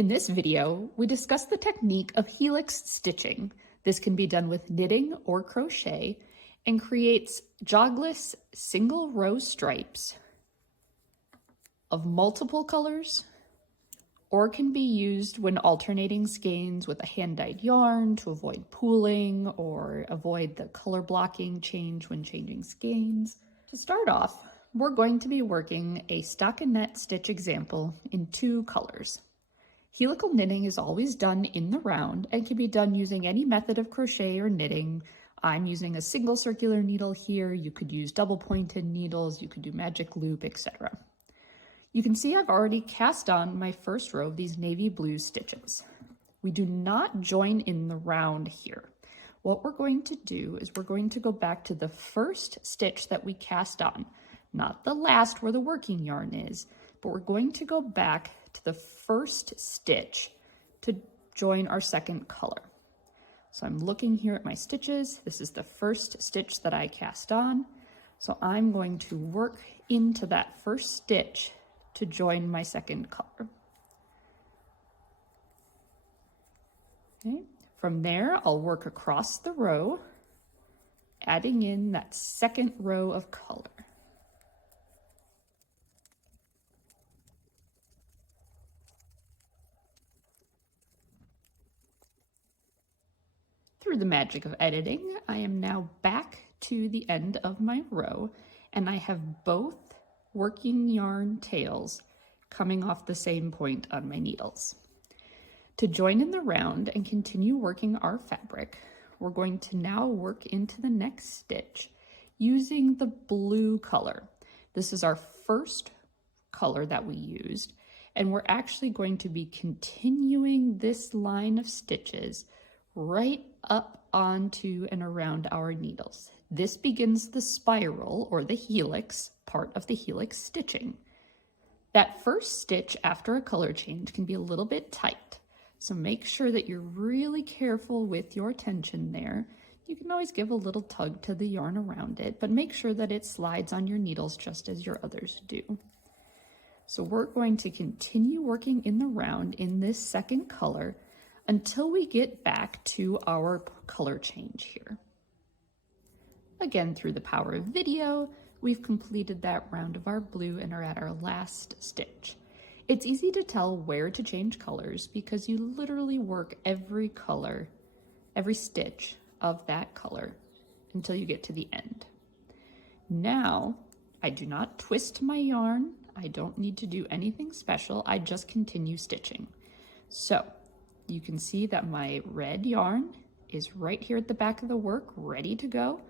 In this video, we discuss the technique of helix stitching. This can be done with knitting or crochet and creates jogless single row stripes of multiple colors, or can be used when alternating skeins with a hand-dyed yarn to avoid pooling or avoid the color blocking change when changing skeins. To start off, we're going to be working a stockinette stitch example in 2 colors. Helical knitting is always done in the round and can be done using any method of crochet or knitting. I'm using a single circular needle here. You could use double pointed needles, you could do magic loop, etc. You can see I've already cast on my first row of these navy blue stitches. We do not join in the round here. What we're going to do is we're going to go back to the first stitch that we cast on, not the last where the working yarn is, but we're going to go back to the first stitch to join our second color. So I'm looking here at my stitches. This is the first stitch that I cast on. So I'm going to work into that first stitch to join my second color. Okay. From there, I'll work across the row, adding in that second row of color. Through the magic of editing, I am now back to the end of my row, and I have both working yarn tails coming off the same point on my needles. To join in the round and continue working our fabric, we're going to now work into the next stitch using the blue color. This is our first color that we used, and we're actually going to be continuing this line of stitches right up onto and around our needles. This begins the spiral or the helix part of the helix stitching. That first stitch after a color change can be a little bit tight, so make sure that you're really careful with your tension there. You can always give a little tug to the yarn around it, but make sure that it slides on your needles just as your others do. So we're going to continue working in the round in this second color until we get back to our color change here. Again, through the power of video, we've completed that round of our blue and are at our last stitch. It's easy to tell where to change colors because you literally work every color, every stitch of that color until you get to the end. Now, I do not twist my yarn. I don't need to do anything special. I just continue stitching. So you can see that my red yarn is right here at the back of the work, ready to go.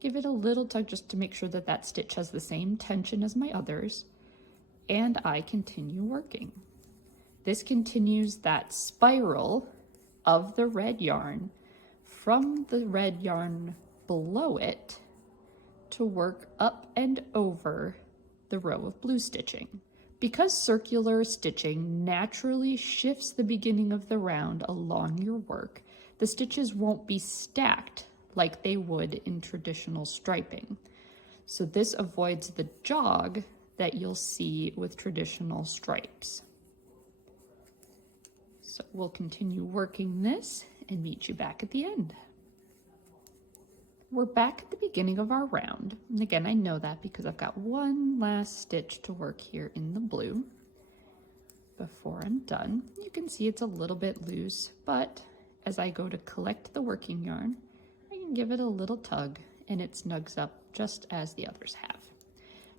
Give it a little tug just to make sure that that stitch has the same tension as my others, and I continue working. This continues that spiral of the red yarn from the red yarn below it to work up and over the row of blue stitching. Because circular stitching naturally shifts the beginning of the round along your work, the stitches won't be stacked like they would in traditional striping. So this avoids the jog that you'll see with traditional stripes. So we'll continue working this and meet you back at the end. We're back at the beginning of our round. And again, I know that because I've got one last stitch to work here in the blue before I'm done. You can see it's a little bit loose, but as I go to collect the working yarn, I can give it a little tug and it snugs up just as the others have.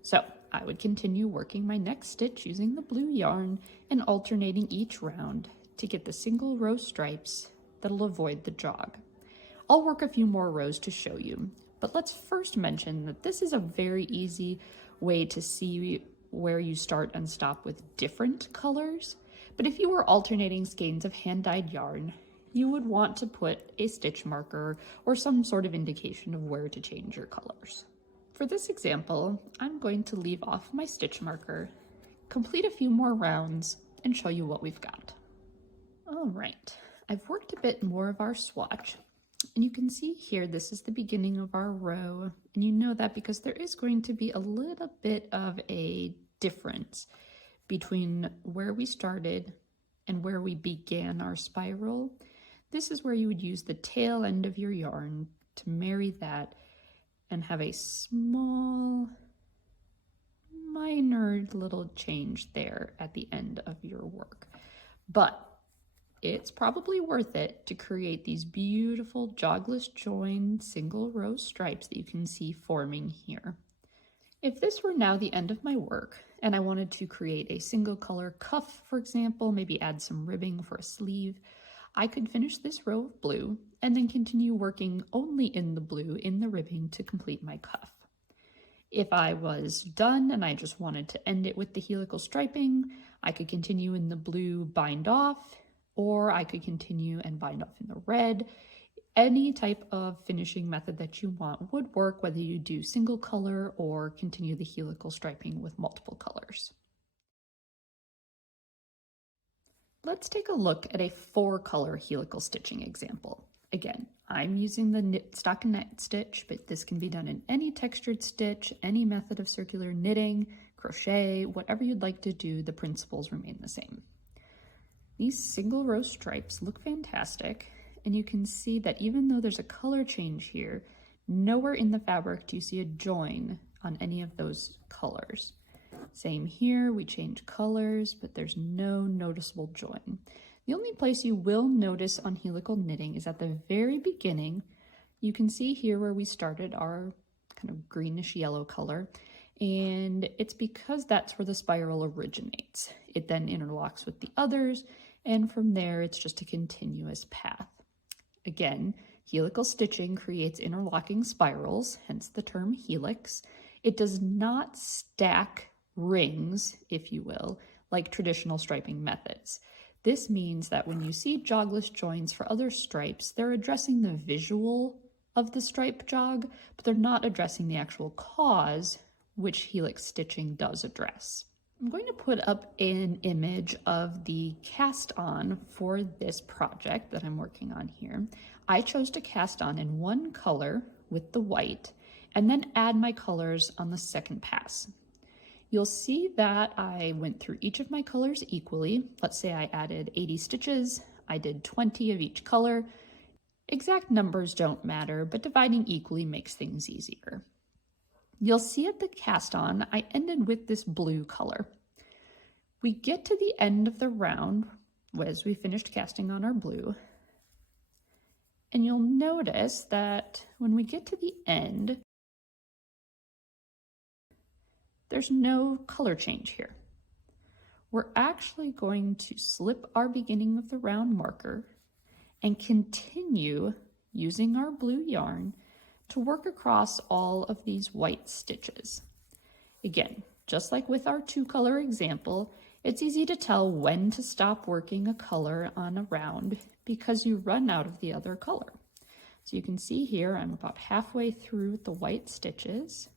So I would continue working my next stitch using the blue yarn and alternating each round to get the single row stripes that'll avoid the jog. I'll work a few more rows to show you, but let's first mention that this is a very easy way to see where you start and stop with different colors. But if you were alternating skeins of hand-dyed yarn, you would want to put a stitch marker or some sort of indication of where to change your colors. For this example, I'm going to leave off my stitch marker, complete a few more rounds, and show you what we've got. All right, I've worked a bit more of our swatch. And you can see here, this is the beginning of our row, and you know that because there is going to be a little bit of a difference between where we started and where we began our spiral, this is where you would use the tail end of your yarn to marry that and have a small, minor little change there at the end of your work. But it's probably worth it to create these beautiful jogless join single row stripes that you can see forming here. If this were now the end of my work and I wanted to create a single color cuff, for example, maybe add some ribbing for a sleeve, I could finish this row of blue and then continue working only in the blue in the ribbing to complete my cuff. If I was done and I just wanted to end it with the helical striping, I could continue in the blue, bind off, or I could continue and bind off in the red. Any type of finishing method that you want would work, whether you do single color or continue the helical striping with multiple colors. Let's take a look at a 4-color helical stitching example. Again, I'm using the stockinette stitch, but this can be done in any textured stitch, any method of circular knitting, crochet, whatever you'd like to do, the principles remain the same. These single row stripes look fantastic, and you can see that even though there's a color change here, nowhere in the fabric do you see a join on any of those colors. Same here, we change colors, but there's no noticeable join. The only place you will notice on helical knitting is at the very beginning. You can see here where we started our kind of greenish yellow color, and it's because that's where the spiral originates. It then interlocks with the others, and from there it's just a continuous path. Again, helical stitching creates interlocking spirals, hence the term helix. It does not stack rings, if you will, like traditional striping methods. This means that when you see jogless joins for other stripes, they're addressing the visual of the stripe jog, but they're not addressing the actual cause, which helix stitching does address. I'm going to put up an image of the cast on for this project that I'm working on here. I chose to cast on in one color with the white and then add my colors on the second pass. You'll see that I went through each of my colors equally. Let's say I added 80 stitches. I did 20 of each color. Exact numbers don't matter, but dividing equally makes things easier. You'll see at the cast on, I ended with this blue color. We get to the end of the round as we finished casting on our blue, and you'll notice that when we get to the end, there's no color change here. We're actually going to slip our beginning of the round marker and continue using our blue yarn to work across all of these white stitches. Again, just like with our 2-color example, it's easy to tell when to stop working a color on a round because you run out of the other color. So you can see here I'm about halfway through the white stitches.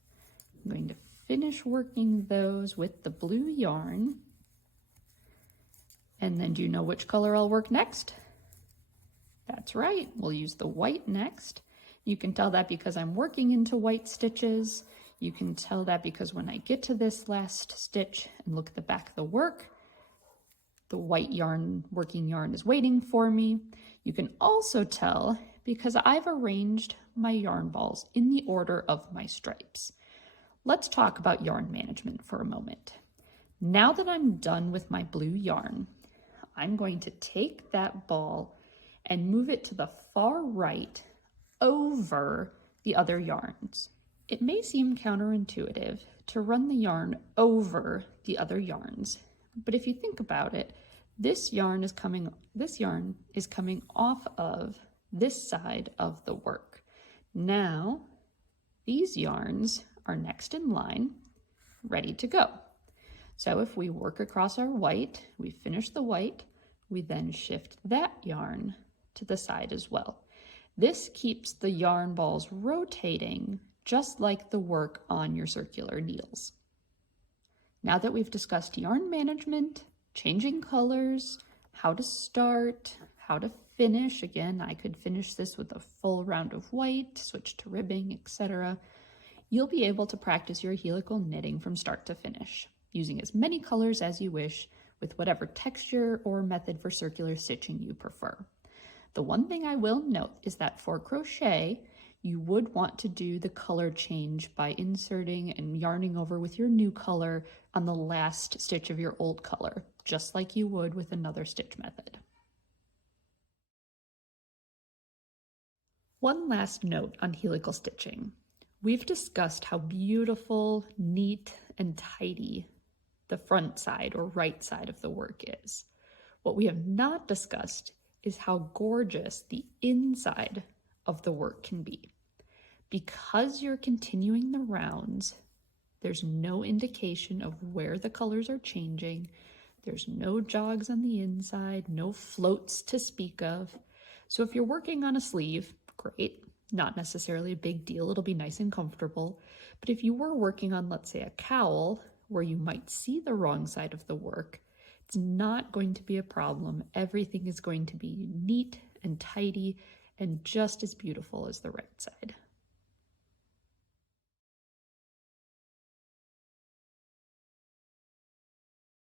I'm going to finish working those with the blue yarn. And then do you know which color I'll work next? That's right, we'll use the white next. You can tell that because I'm working into white stitches. You can tell that because when I get to this last stitch and look at the back of the work, the white yarn, working yarn is waiting for me. You can also tell because I've arranged my yarn balls in the order of my stripes. Let's talk about yarn management for a moment. Now that I'm done with my blue yarn, I'm going to take that ball and move it to the far right over the other yarns. It may seem counterintuitive to run the yarn over the other yarns, but if you think about it, this yarn is coming off of this side of the work. Now, these yarns are next in line, ready to go. So if we work across our white, we finish the white, we then shift that yarn to the side as well. This keeps the yarn balls rotating just like the work on your circular needles. Now that we've discussed yarn management, changing colors, how to start, how to finish, again, I could finish this with a full round of white, switch to ribbing, etc. You'll be able to practice your helical knitting from start to finish, using as many colors as you wish with whatever texture or method for circular stitching you prefer. The one thing I will note is that for crochet, you would want to do the color change by inserting and yarning over with your new color on the last stitch of your old color, just like you would with another stitch method. One last note on helical stitching. We've discussed how beautiful, neat, and tidy the front side or right side of the work is. What we have not discussed is how gorgeous the inside of the work can be. Because you're continuing the rounds, there's no indication of where the colors are changing. There's no jogs on the inside, no floats to speak of. So if you're working on a sleeve, great, not necessarily a big deal. It'll be nice and comfortable. But if you were working on, let's say, a cowl where you might see the wrong side of the work, it's not going to be a problem. Everything is going to be neat and tidy and just as beautiful as the right side.